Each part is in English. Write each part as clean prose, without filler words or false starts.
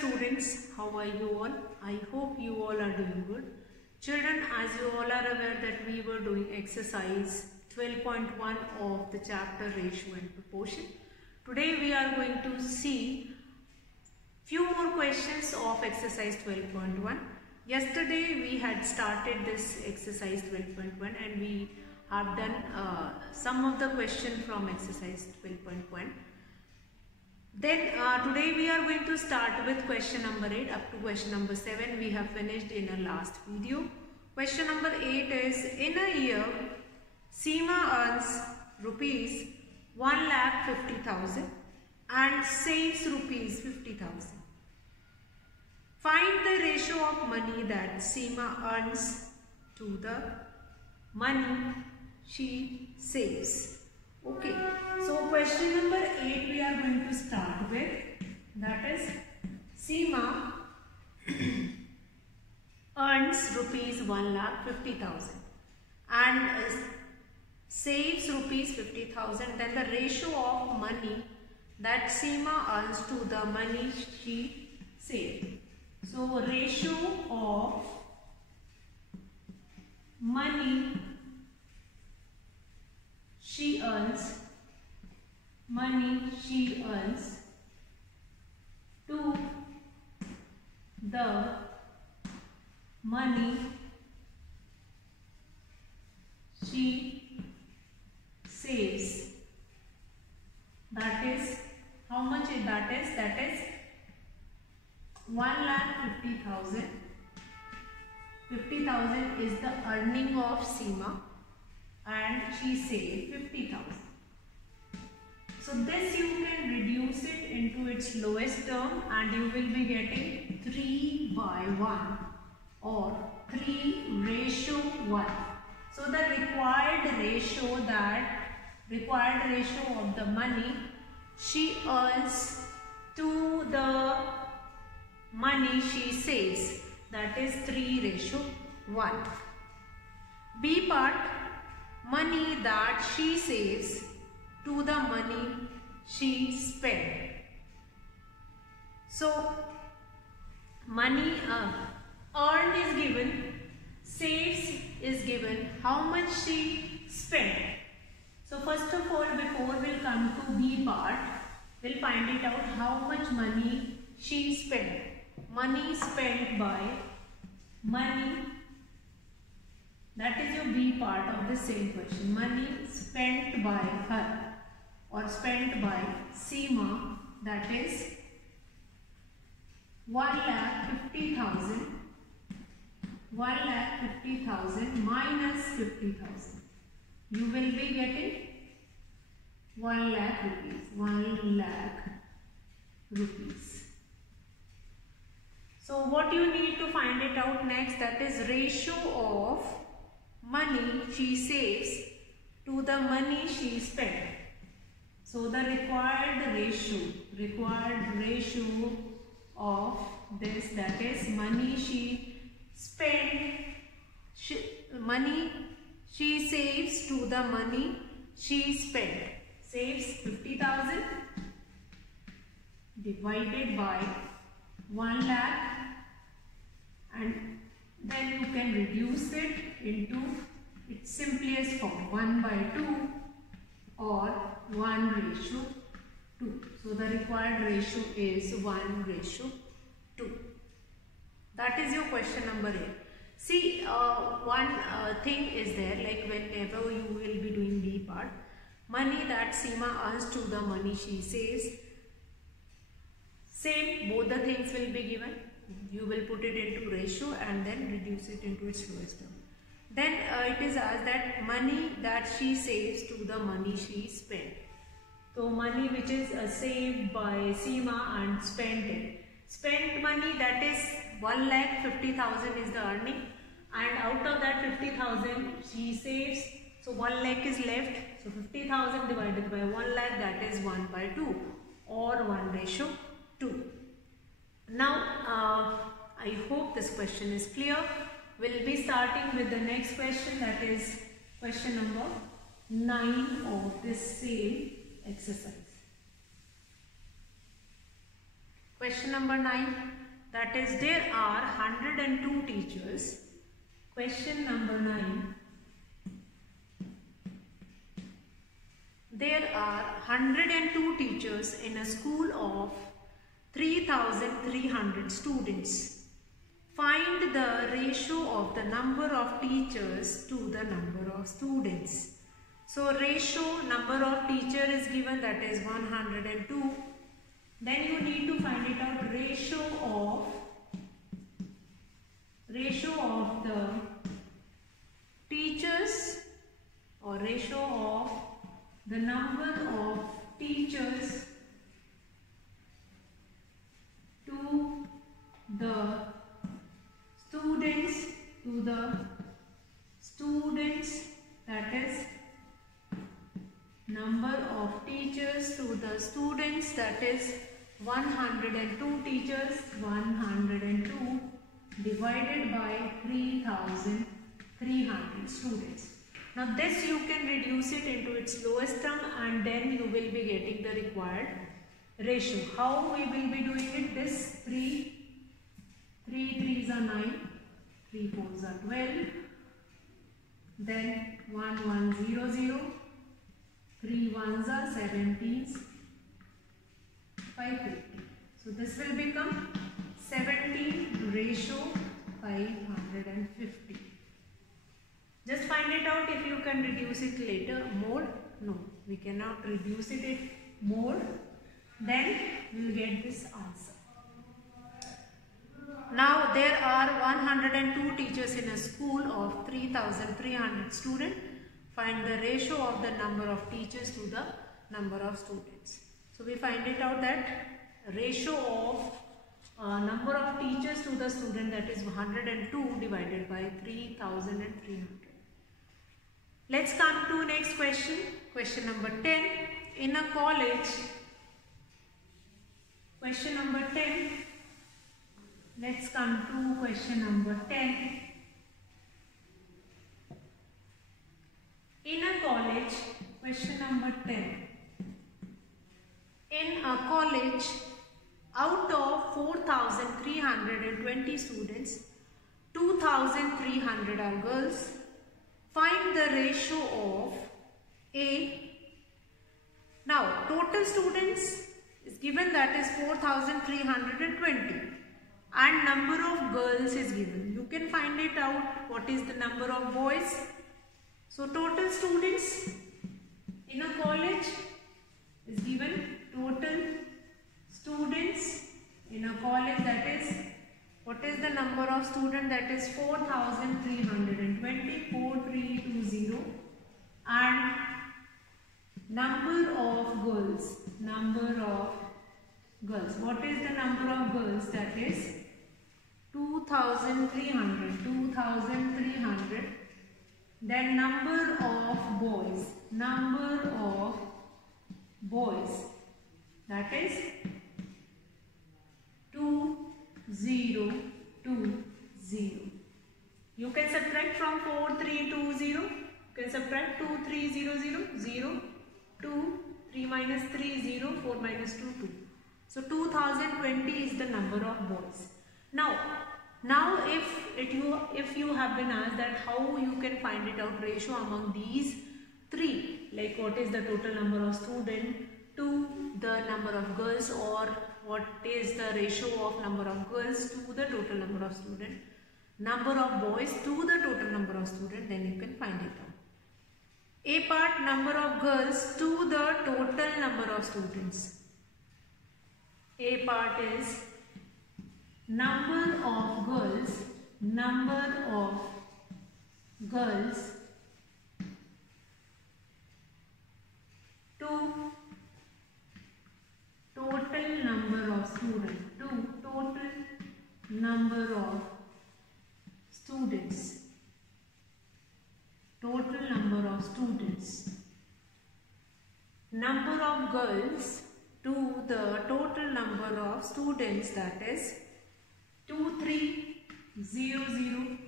students, how are you all? I hope you all are doing good. Children, as you all are aware that we were doing exercise 12.1 of the chapter Ratio and Proportion. Today we are going to see few more questions of exercise 12.1. Yesterday we had started this exercise 12.1 and we have done some of the question from exercise 12.1. Then today we are going to start with question number 8 up to question number 7 we have finished in our last video. Question number 8 is, in a year Seema earns rupees 1,50,000 and saves rupees 50,000. Find the ratio of money that Seema earns to the money she saves. Okay, so question number 8 we are going to start with, that is Seema earns rupees 1,50,000 and saves rupees 50,000. Then the ratio of money that Seema earns to the money she saved. So ratio of money she earns to the money she saves. That is how much that is? That is 1,50,000. 50,000 is the earning of Seema and she saved 50,000. So this you can reduce it into its lowest term and you will be getting 3 by 1 or 3:1. So the required ratio of the money she earns to the money she saves, that is 3:1. B part, money that she saves to the money she spent. So money earned is given, saves is given, how much she spent. So first of all, before we'll come to B part, we'll find it out how much money she spent. Money spent by money, that is your B part of the same question. Money spent by her or spent by Seema, that is 1,50,000. 1,50,000 minus 50,000. You will be getting 1,00,000 rupees. 1,00,000 rupees. So what you need to find it out next, that is ratio of money she saves to the money she spent. So the required ratio of this, that is money she spent, money she saves to the money she spent. Saves 50,000 divided by 1,00,000 and then you can reduce it into its simplest form, 1/2 or 1:2. So the required ratio is 1:2. That is your question number 8. See, one thing is there, like whenever you will be doing B part, money that Seema earns to the money she saves, same, both the things will be given. You will put it into ratio and then reduce it into its lowest term. Then it is asked that money that she saves to the money she spent. So money which is saved by Seema and spent it. Spent money, that is 1,50,000 is the earning and out of that 50,000 she saves. So 1,00,000 is left. So 50,000 divided by 1,00,000, that is 1/2 or 1:2. Now I hope this question is clear. We'll be starting with the next question, that is question number 9 of this same exercise. Question number 9, that is there are 102 teachers. Question number 9. There are 102 teachers in a school of 3,300 students. Find the ratio of the number of teachers to the number of students. So ratio, number of teacher is given, that is 102. Then you need to find it out, ratio of the teachers, or ratio of the number of teachers to the students, that is number of teachers to the students, that is 102 teachers, 102 divided by 3,300 students. Now this you can reduce it into its lowest term and then you will be getting the required ratio. How we will be doing it? This 3 3s are 9, 3 4s are 12, then 1 1 0 0, 3 1s are 17s, 5 50. So this will become 17 ratio 550. Just find it out if you can reduce it later more. No, we cannot reduce it more. Then we will get this answer. Now there are 102 teachers in a school of 3,300 students. Find the ratio of the number of teachers to the number of students. So we find it out that ratio of number of teachers to the student, that is 102 divided by 3,300. Let's come to next question. Question number 10. In a college, question number 10. Let's come to question number 10. In a college, question number 10. In a college, out of 4,320 students, 2,300 are girls. Find the ratio of A. Now, total students is given, that is 4,320, and number of girls is given. You can find it out what is the number of boys. So, total students in a college is given, total students in a college, that is, what is the number of students, that is 4,320, 4320, and number of girls, what is the number of girls, that is 2,300, then number of boys, that is 2020. You can subtract from 4320, you can subtract 2300, 0, 2, 3 minus 3, 0, 4 minus 2, 2. So 2020 is the number of boys. Now if you have been asked that how you can find it out ratio among these three, like what is the total number of students to the number of girls, or what is the ratio of number of girls to the total number of students, number of boys to the total number of students, then you can find it out. A part, number of girls to the total number of students. A part is number of girls to total number of students, number of girls to the total number of students, that is 2300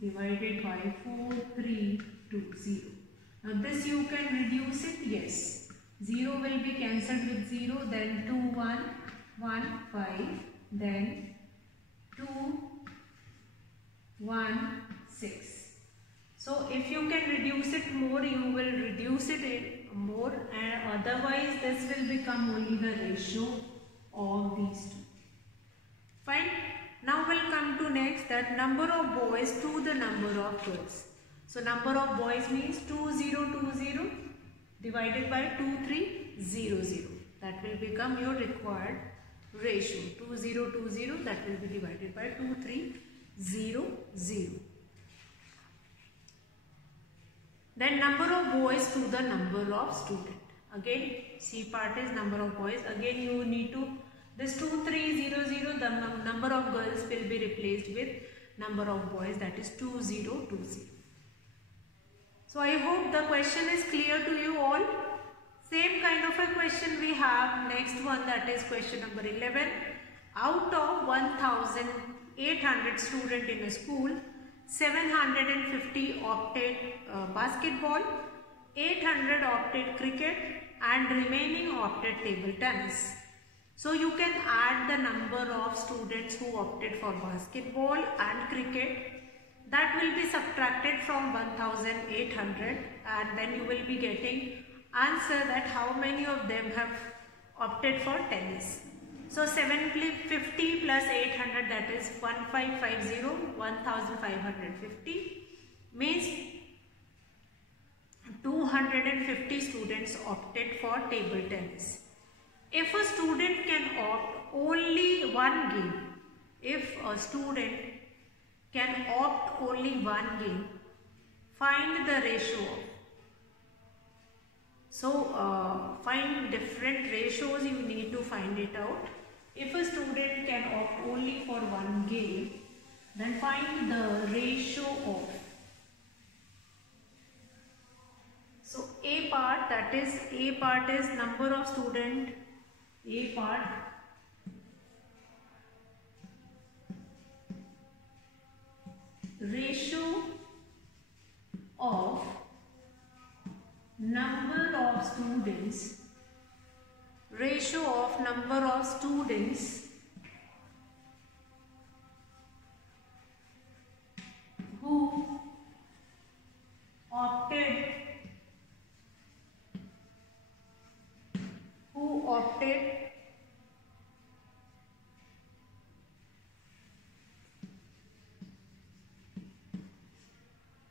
divided by 4320. Now this you can reduce it, yes. 0 will be cancelled with 0, then 2 1, 1 5, then 2 1 6. So if you can reduce it more, you will reduce it more, and otherwise this will become only the ratio of these two. Fine. Now we'll come to next, that number of boys to the number of girls. So number of boys means 2020 divided by 2300. That will become your required ratio. 2020, that will be divided by 2300. Then number of boys to the number of students. Again, C part is number of boys. Again, you need to, this 2300, the number of girls will be replaced with number of boys, that is 2020. So I hope the question is clear to you all. Same kind of a question we have. Next one, that is question number 11. Out of 1800 students in a school, 750 opted basketball, 800 opted cricket, and remaining opted table tennis. So you can add the number of students who opted for basketball and cricket. That will be subtracted from 1800, and then you will be getting answer that how many of them have opted for tennis. So 750 plus 800, that is 1550, 1550 means 250 students opted for table tennis. If a student can opt only one game, if a student can opt only one game, find the ratio. So find different ratios, you need to find it out. If a student can opt only for one game, then find the ratio of. So A part, that is A part is number of student, A part ratio of number of students, ratio of number of students who opted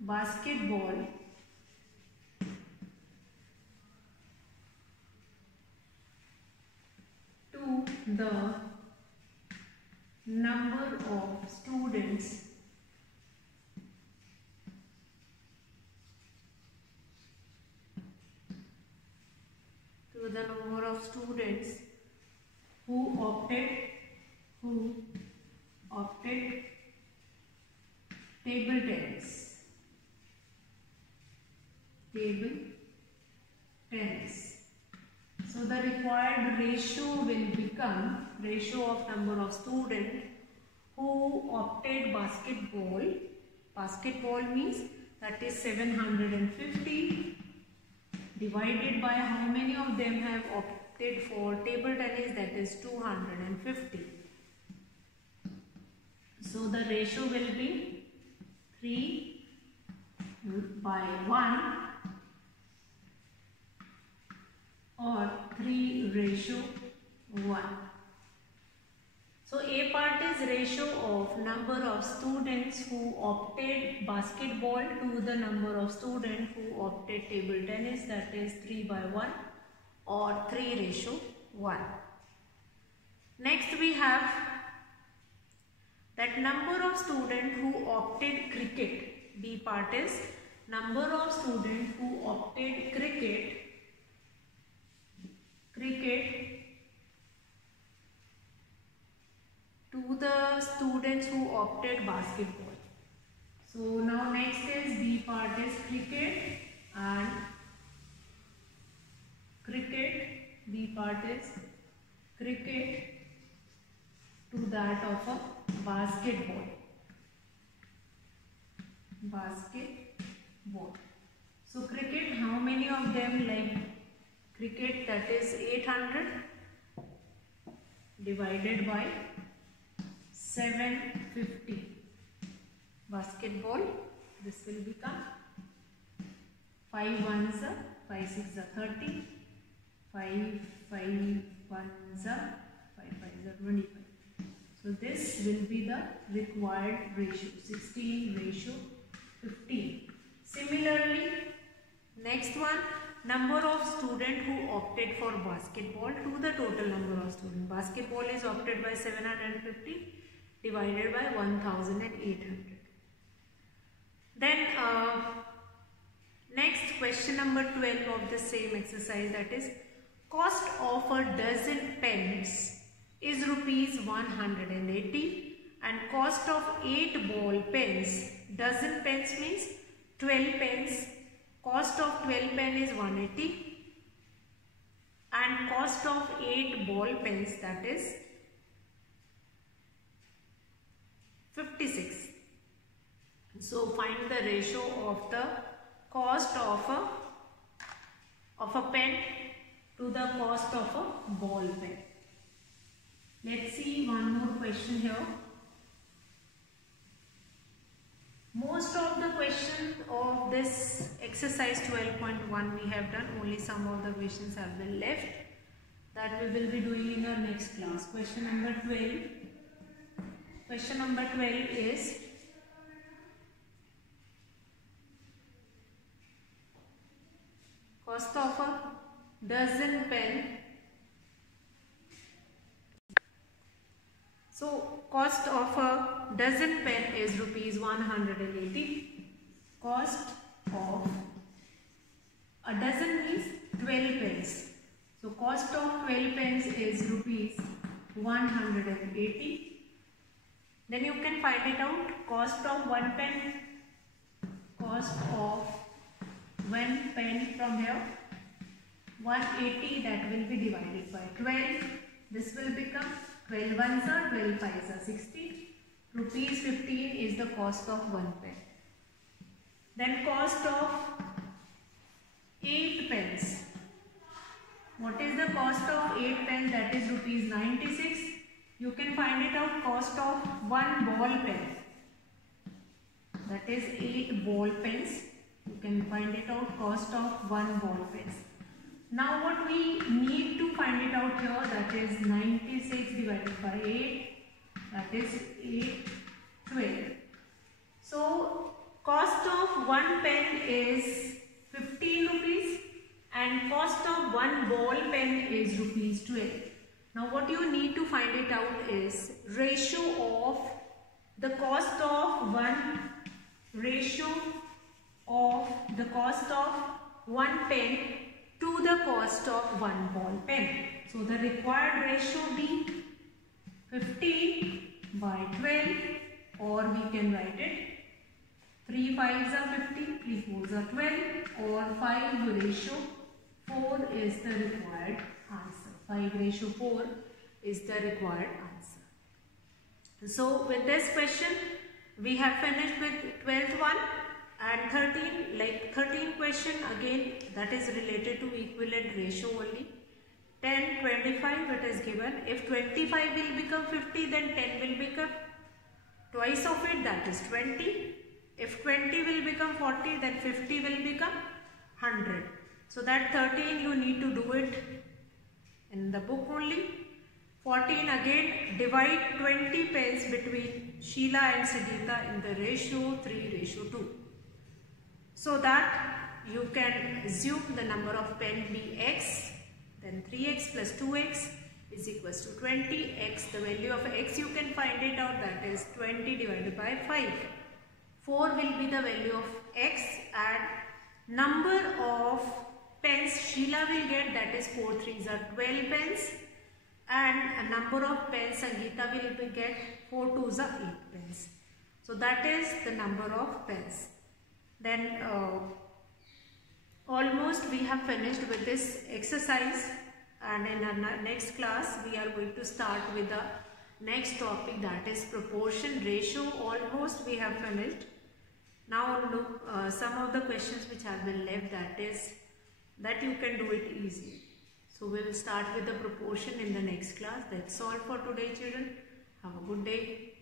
basketball to the number of students who opted table tennis. So the required ratio will become ratio of number of students who opted basketball. Basketball means that is 750 divided by how many of them have opted for table tennis, that is 250. So the ratio will be 3:1 or 3:1. So A part is ratio of number of students who opted basketball to the number of students who opted table tennis, that is 3:1 or 3:1. Next we have that number of students who opted cricket. B part is number of students who opted cricket to the students who opted basketball. So now next is B part is cricket and B part is cricket to that of a basketball. So cricket, how many of them like cricket, that is 800. divided by 750. Basketball, this will become 5 ones are 5 6 are 30, 5 5 ones are 5 5 are 25. So this will be the required ratio, 16:15. Similarly, next one, number of students who opted for basketball to the total number of students. Basketball is opted by 750 divided by 1800. Then next, question number 12 of the same exercise, that is, cost of a dozen pens is rupees 180 and cost of 8 ball pens, dozen pens means 12 pens, cost of 12 pen is 180 and cost of 8 ball pens, that is 56. So find the ratio of the cost of a pen to the cost of a ball pen. Let's see one more question here. Most of the questions of this exercise 12.1 we have done, only some of the questions have been left that we will be doing in our next class. Question number 12. Question number 12 is, cost of a dozen pen. So cost of a dozen pen is rupees 180. Cost of a dozen means 12 pens. So cost of 12 pens is rupees 180. Then you can find it out. Cost of one pen. Cost of one pen from here. 180, that will be divided by 12. This will become 12 ones are 12 fives are 60. Rupees 15 is the cost of one pen. Then cost of 8 pens. What is the cost of 8 pens? That is rupees 96. You can find it out. Cost of one ball pen. That is 8 ball pens. You can find it out. Cost of one ball pens. Now what we need to find it out here, that is 96 divided by 8, that is 812. So cost of one pen is 15 rupees and cost of one ball pen is rupees 12. Now what you need to find it out is ratio of the cost of one pen to the cost of one ball pen. So the required ratio be 15 by 12, or we can write it 3 5s are 50, 3 4s are 12, or 5:4 is the required answer. 5:4 is the required answer. So with this question we have finished with 12th one. And 13 question again, that is related to equivalent ratio only. 10, 25 it is given. If 25 will become 50, then 10 will become twice of it, that is 20. If 20 will become 40, then 50 will become 100. So that 13 you need to do it in the book only. 14 again, divide 20 pens between Sheila and Sangeeta in the ratio 3:2. So that you can assume the number of pen be x, then 3x plus 2x is equals to 20. X, the value of x you can find it out, that is 20 divided by 5. 4 will be the value of x, and number of pens Sheila will get, that is 4 3s are 12 pens, and a number of pens Sangeeta will get, 4 2s are 8 pens. So that is the number of pens. Then almost we have finished with this exercise, and in our next class we are going to start with the next topic, that is proportion ratio. Almost we have finished. Now look some of the questions which have been left, that is that you can do it easily. So we will start with the proportion in the next class. That's all for today, children. Have a good day.